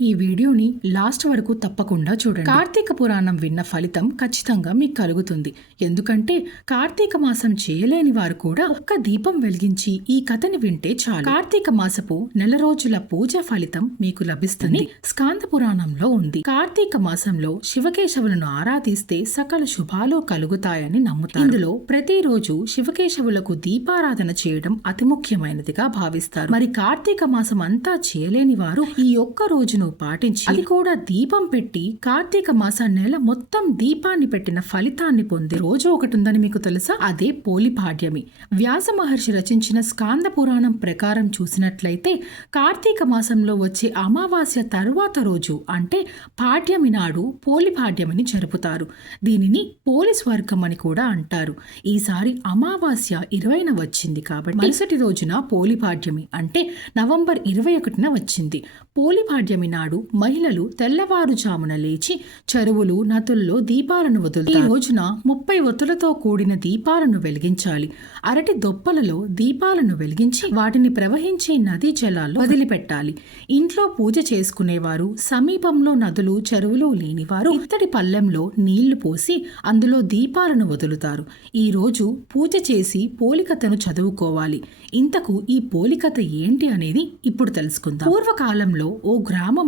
ఈ వీడియోని లాస్ట్ వరకు తప్పకుండా చూడండి. కార్తీక పురాణం విన్న ఫలితం ఖచ్చితంగా మీకు కలుగుతుంది. ఎందుకంటే కార్తీక మాసం చేయలేని వారు కూడా ఒక్క దీపం వెలిగించి ఈ కథని వింటే చాలు. కార్తీక మాసపు నెల రోజుల పూజ ఫలితం మీకు లభిస్తుంది. స్కాంద పురాణంలో ఉంది. కార్తీక మాసంలో శివకేశవులను ఆరాధిస్తే సకల శుభాలు కలుగుతాయని నమ్ముతారు. ఇందులో ప్రతిరోజు శివకేశవులకు దీపారాధన చేయడం అతి ముఖ్యమైనదిగా భావిస్తారు. మరి కార్తీక మాసం అంతా చేయలేని వారు ఈ ఒక్క రోజును పాటించి అది కూడా దీపం పెట్టి కార్తీక మాస నెల మొత్తం దీపాన్ని పెట్టిన ఫలితాన్ని పొందే రోజు ఒకటి ఉందని మీకు తెలుసా? అదే పోలిపాడ్యమి వ్యాస మహర్షి రచించిన స్కాంద పురాణం ప్రకారం చూసినట్లయితే కార్తీక మాసంలో వచ్చే అమావాస్య తరువాత రోజు అంటే పాడ్యమి నాడు పోలిపాడ్యమిని జరుపుతారు. దీనిని పోలి స్వర్గం అని కూడా అంటారు. ఈసారి అమావాస్య ఇరవైన వచ్చింది కాబట్టి మరుసటి రోజున పోలిపాడ్యమి అంటే నవంబర్ ఇరవై ఒకటిన వచ్చింది. పోలిపాడ్యమి నాడు మహిళలు తెల్లవారుజామున లేచి చెరువులు నదుల్లో దీపాలను వదులుతారు. ఈ రోజున ముప్పై ఒత్తులతో కూడిన దీపాలను వెలిగించాలి. అరటి దొప్పలలో దీపాలను వెలిగించి వాటిని ప్రవహించే నదీ జలాల్లో వదిలిపెట్టాలి. ఇంట్లో పూజ చేసుకునేవారు సమీపంలో నదులు చెరువులు లేనివారు ఇత్తడి పల్లెంలో నీళ్ళు పోసి అందులో దీపాలను వదులుతారు. ఈ రోజు పూజ చేసి పోలికతను చదువుకోవాలి. ఇంతకు ఈ పోలికత ఏంటి అనేది ఇప్పుడు తెలుసుకుందాం. పూర్వకాలంలో ఓ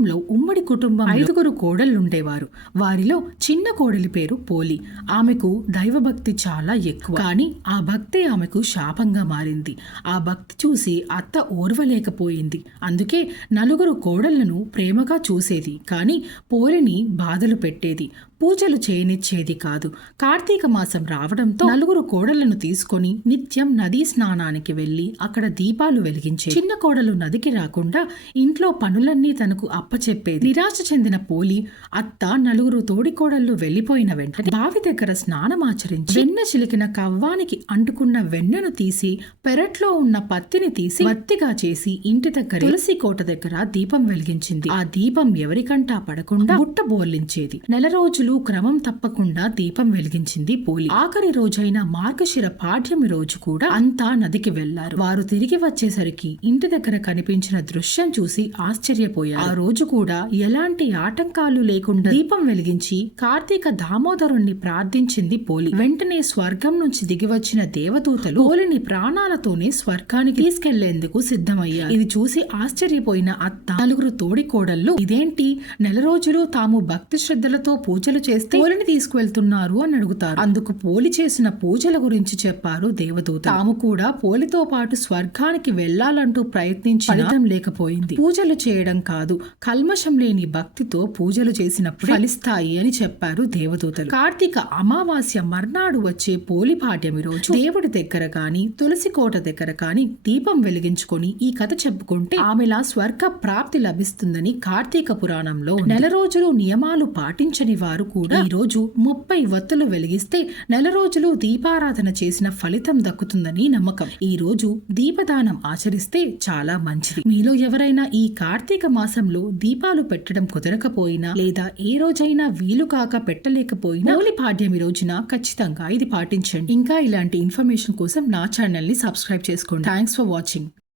గ్రామంలో ఉమ్మడి కుటుంబం ఐదుగురు కోడళ్ళుండేవారు వారిలో చిన్న కోడలి పేరు పోలి. ఆమెకు దైవభక్తి చాలా ఎక్కువ. కానీ ఆ భక్తి ఆమెకు శాపంగా మారింది. ఆ భక్తి చూసి అత్త ఓర్వలేకపోయింది. అందుకే నలుగురు కోడళ్ళను ప్రేమగా చూసేది. కానీ పోలిని బాధలు పెట్టేది. పూజలు చేయనిచ్చేది కాదు. కార్తీక మాసం రావడంతో నలుగురు కోడళ్ళను తీసుకొని నిత్యం నదీ స్నానానికి వెళ్ళి అక్కడ దీపాలు వెలిగించే చిన్న కోడలు నదికి రాకుండా ఇంట్లో పనులన్నీ తనకు అప్పచెప్పేది. నిరాశ చెందిన పోలి అత్త నలుగురు తోడి కోడళ్ళు వెళ్ళిపోయిన వెంటనే బావి దగ్గర స్నానమాచరించి వెన్న చిలికిన కవ్వానికి అంటుకున్న వెన్నను తీసి పెరట్లో ఉన్న పత్తిని తీసి వత్తిగా చేసి ఇంటి దగ్గర తులసి కోట దగ్గర దీపం వెలిగించింది. ఆ దీపం ఎవరికంటా పడకుండా బుట్ట బోర్లించేది నెల రోజులు క్రమం తప్పకుండా దీపం వెలిగించింది పోలి. ఆఖరి రోజైన మార్గశిర పాఠ్యమి రోజు కూడా అంతా నదికి వెళ్ళారు. వారు తిరిగి వచ్చేసరికి ఇంటి దగ్గర కనిపించిన దృశ్యం చూసి ఆశ్చర్యపోయారు. ఆ రోజు కూడా ఎలాంటి ఆటంకాలు లేకుండా దీపం వెలిగించి కార్తీక దామోదరుణ్ణి ప్రార్థించింది పోలి. వెంటనే స్వర్గం నుంచి దిగివచ్చిన దేవదూతలు పోలిని ప్రాణాలతోనే స్వర్గానికి తీసుకెళ్ళేందుకు సిద్ధమయ్యారు. ఇది చూసి ఆశ్చర్యపోయిన అత్త నలుగురు తోడికోడళ్ళు ఇదేంటి? నెల రోజులు తాము భక్తి శ్రద్ధలతో పూజలు చేస్తే పోలిని తీసుకువెళ్తున్నారు అని అడుగుతారు. అందుకు పోలి చేసిన పూజల గురించి చెప్పారు దేవదూత తాము కూడా పోలితో పాటు స్వర్గానికి వెళ్ళాలంటూ ప్రయత్నించి ఫలితం లేకపోయింది. పూజలు చేయడం కాదు కల్మషం లేని భక్తితో పూజలు చేసినప్పుడు ఫలిస్తాయి అని చెప్పారు దేవదూతలు. కార్తీక అమావాస్య మర్నాడు వచ్చే పోలి పాడ్యమి రోజు దేవుడి దగ్గర గాని తులసి కోట దగ్గర కాని దీపం వెలిగించుకొని ఈ కథ చెప్పుకుంటే ఆమెలా స్వర్గ ప్రాప్తి లభిస్తుందని కార్తీక పురాణంలో. నెల రోజులు నియమాలు పాటించని వారు కూడా ఈ రోజు ముప్పై వత్తులు వెలిగిస్తే నెల రోజులు దీపారాధన చేసిన ఫలితం దక్కుతుందని నమ్మకం. ఈ రోజు దీపదానం ఆచరిస్తే చాలా మంచిది. మీలో ఎవరైనా ఈ కార్తీక మాసంలో దీపాలు పెట్టడం కుదరకపోయినా లేదా ఏ రోజైనా వీలు కాక పెట్టలేకపోయినా ఉలి పాడ్యం ఈ రోజున ఖచ్చితంగా ఇది పాటించండి. ఇంకా ఇలాంటి ఇన్ఫర్మేషన్ కోసం నా ఛానల్ని సబ్స్క్రైబ్ చేసుకోండి. Thanks for watching